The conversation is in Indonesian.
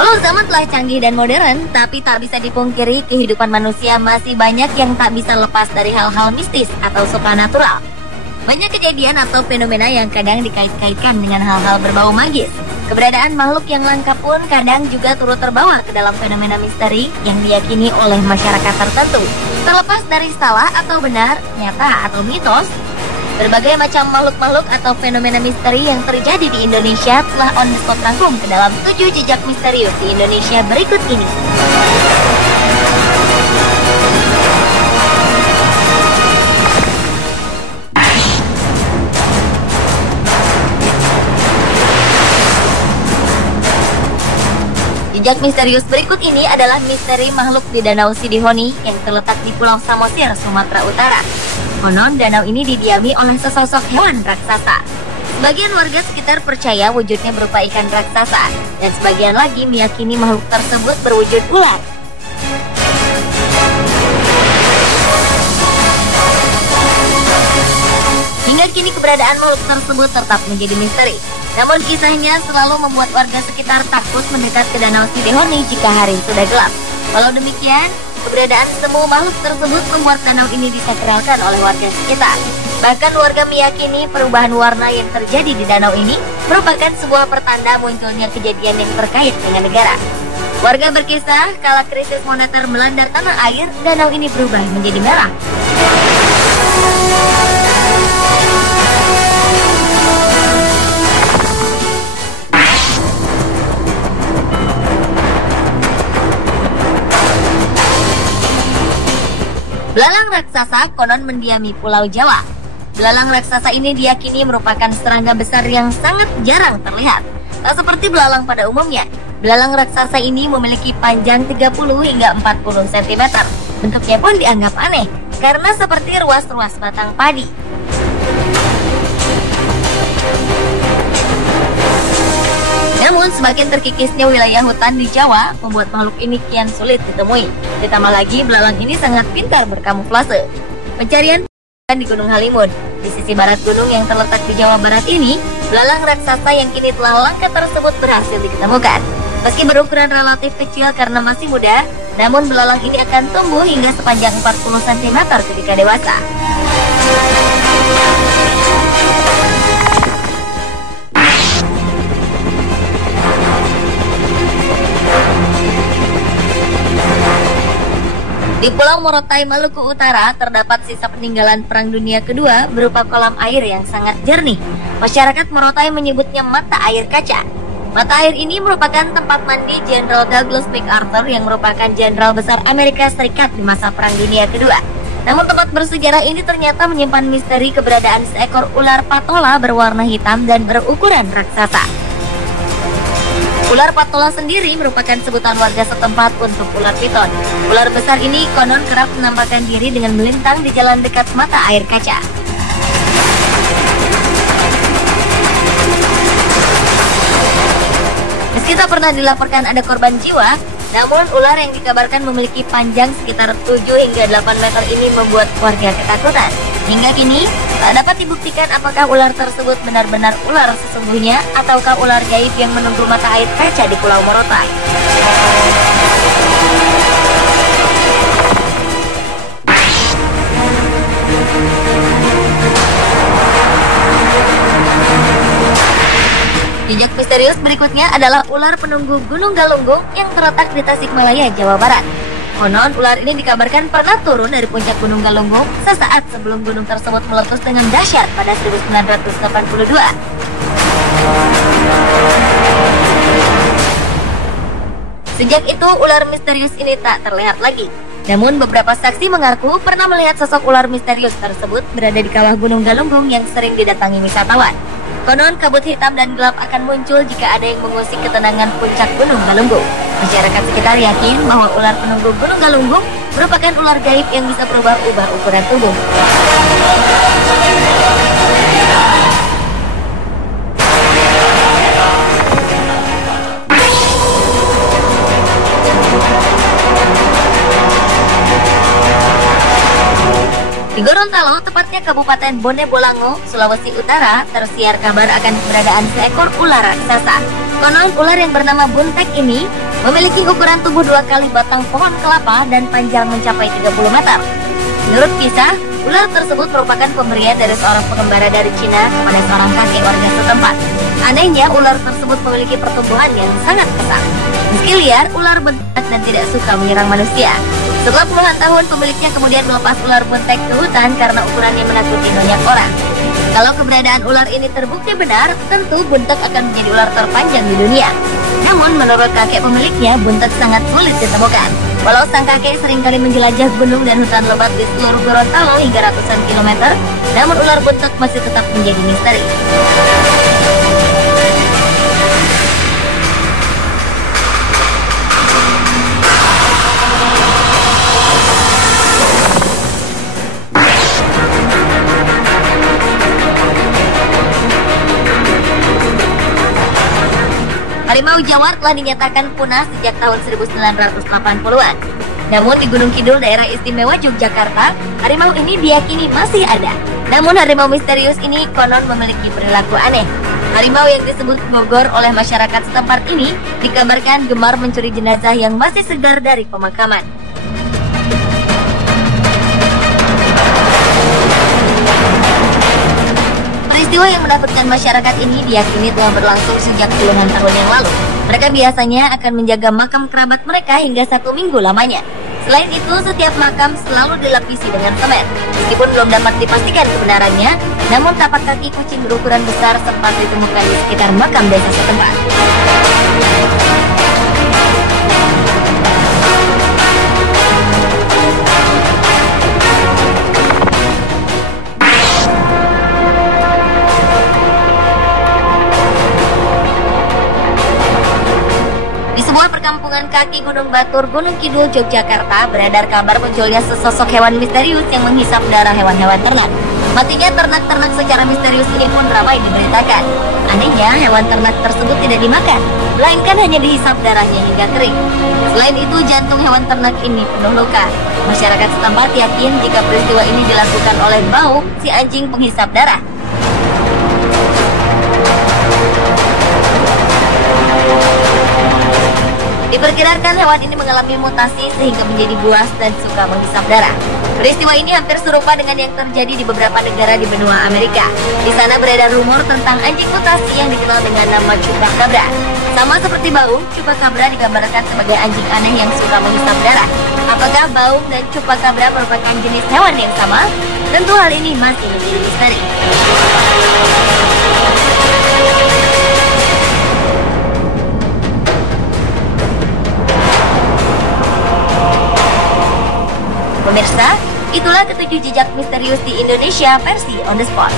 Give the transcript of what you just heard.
Walau zaman telah canggih dan modern, tapi tak bisa dipungkiri kehidupan manusia masih banyak yang tak bisa lepas dari hal-hal mistis atau supranatural. Banyak kejadian atau fenomena yang kadang dikait-kaitkan dengan hal-hal berbau magis. Keberadaan makhluk yang langka pun kadang juga turut terbawa ke dalam fenomena misteri yang diyakini oleh masyarakat tertentu. Terlepas dari salah atau benar, nyata atau mitos, berbagai macam makhluk-makhluk atau fenomena misteri yang terjadi di Indonesia telah on the spot rangkum ke dalam 7 jejak misterius di Indonesia berikut ini. Jejak misterius berikut ini adalah misteri makhluk di Danau Sidihoni yang terletak di Pulau Samosir, Sumatera Utara. Konon, danau ini didiami oleh sesosok hewan raksasa. Sebagian warga sekitar percaya wujudnya berupa ikan raksasa, dan sebagian lagi meyakini makhluk tersebut berwujud ular. Hingga kini keberadaan makhluk tersebut tetap menjadi misteri. Namun kisahnya selalu membuat warga sekitar takut mendekat ke Danau Sidihoni jika hari sudah gelap. Walau demikian, keberadaan semu makhluk tersebut membuat danau ini disakralkan oleh warga sekitar. Bahkan warga meyakini perubahan warna yang terjadi di danau ini merupakan sebuah pertanda munculnya kejadian yang terkait dengan negara. Warga berkisah, kala krisis moneter melanda tanah air, danau ini berubah menjadi merah. Belalang raksasa konon mendiami Pulau Jawa. Belalang raksasa ini diyakini merupakan serangga besar yang sangat jarang terlihat. Tak seperti belalang pada umumnya, belalang raksasa ini memiliki panjang 30 hingga 40 cm. Bentuknya pun dianggap aneh, karena seperti ruas-ruas batang padi. Namun, semakin terkikisnya wilayah hutan di Jawa, membuat makhluk ini kian sulit ditemui. Ditambah lagi, belalang ini sangat pintar berkamuflase. Pencarian di Gunung Halimun, di sisi barat gunung yang terletak di Jawa Barat ini, belalang raksasa yang kini telah langka tersebut berhasil ditemukan. Meski berukuran relatif kecil karena masih muda, namun belalang ini akan tumbuh hingga sepanjang 40 cm ketika dewasa. Di Pulau Morotai, Maluku Utara, terdapat sisa peninggalan Perang Dunia Kedua berupa kolam air yang sangat jernih. Masyarakat Morotai menyebutnya mata air kaca. Mata air ini merupakan tempat mandi Jenderal Douglas MacArthur yang merupakan jenderal besar Amerika Serikat di masa Perang Dunia Kedua. Namun tempat bersejarah ini ternyata menyimpan misteri keberadaan seekor ular patola berwarna hitam dan berukuran raksasa. Ular patola sendiri merupakan sebutan warga setempat untuk ular piton. Ular besar ini konon kerap menampakkan diri dengan melintang di jalan dekat mata air kaca. Meski tak pernah dilaporkan ada korban jiwa, namun ular yang dikabarkan memiliki panjang sekitar 7 hingga 8 meter ini membuat warga ketakutan. Hingga kini, tak dapat dibuktikan apakah ular tersebut benar-benar ular sesungguhnya ataukah ular gaib yang menunggu mata air kaca di Pulau Morotai. Jejak misterius berikutnya adalah ular penunggu Gunung Galunggung yang terletak di Tasikmalaya, Jawa Barat. Konon, ular ini dikabarkan pernah turun dari puncak Gunung Galunggung sesaat sebelum gunung tersebut meletus dengan dahsyat pada 1982. Sejak itu, ular misterius ini tak terlihat lagi. Namun, beberapa saksi mengaku pernah melihat sosok ular misterius tersebut berada di kawah Gunung Galunggung yang sering didatangi wisatawan. Konon, kabut hitam dan gelap akan muncul jika ada yang mengusik ketenangan puncak Gunung Galunggung. Masyarakat sekitar yakin bahwa ular penunggu Gunung Galunggung merupakan ular gaib yang bisa berubah-ubah ukuran tubuh. Di Gorontalo, Gorontalo, tepatnya Kabupaten Bone Bolango, Sulawesi Utara, tersiar kabar akan keberadaan seekor ular raksasa. Konon ular yang bernama buntek ini memiliki ukuran tubuh 2 kali batang pohon kelapa dan panjang mencapai 30 meter. Menurut kisah, ular tersebut merupakan pemberian dari seorang pengembara dari Cina kepada seorang kakek warga setempat. Anehnya, ular tersebut memiliki pertumbuhan yang sangat pesat. Meski liar, ular buntek dan tidak suka menyerang manusia. Setelah puluhan tahun, pemiliknya kemudian melepas ular buntek ke hutan karena ukurannya menakuti banyak orang. Kalau keberadaan ular ini terbukti benar, tentu buntek akan menjadi ular terpanjang di dunia. Namun, menurut kakek pemiliknya, buntek sangat sulit ditemukan. Walau sang kakek seringkali menjelajah gunung dan hutan lebat di seluruh Gorontalo hingga ratusan kilometer, namun ular buntek masih tetap menjadi misteri. Harimau Jawa telah dinyatakan punah sejak tahun 1980-an. Namun di Gunung Kidul, daerah istimewa Yogyakarta, harimau ini diyakini masih ada. Namun harimau misterius ini konon memiliki perilaku aneh. Harimau yang disebut Bogor oleh masyarakat setempat ini dikabarkan gemar mencuri jenazah yang masih segar dari pemakaman. Peristiwa yang menakutkan masyarakat ini diyakini telah berlangsung sejak puluhan tahun yang lalu. Mereka biasanya akan menjaga makam kerabat mereka hingga 1 minggu lamanya. Selain itu, setiap makam selalu dilapisi dengan semen. Meskipun belum dapat dipastikan kebenarannya, namun tapak kaki kucing berukuran besar sempat ditemukan di sekitar makam desa setempat. Di sebuah perkampungan kaki Gunung Batur, Gunung Kidul, Yogyakarta, beredar kabar munculnya sesosok hewan misterius yang menghisap darah hewan-hewan ternak. Matinya ternak-ternak secara misterius ini pun ramai diberitakan. Anehnya, hewan ternak tersebut tidak dimakan, melainkan hanya dihisap darahnya hingga kering. Selain itu, jantung hewan ternak ini penuh luka. Masyarakat setempat yakin jika peristiwa ini dilakukan oleh Bauk, si anjing penghisap darah. Diperkirakan hewan ini mengalami mutasi sehingga menjadi buas dan suka menghisap darah. Peristiwa ini hampir serupa dengan yang terjadi di beberapa negara di benua Amerika. Di sana beredar rumor tentang anjing mutasi yang dikenal dengan nama Chupacabra. Sama seperti Baung, Chupacabra digambarkan sebagai anjing aneh yang suka menghisap darah. Apakah Baung dan Chupacabra merupakan jenis hewan yang sama? Tentu hal ini masih menjadi misteri. Pemirsa, itulah ketujuh jejak misterius di Indonesia versi On The Spot.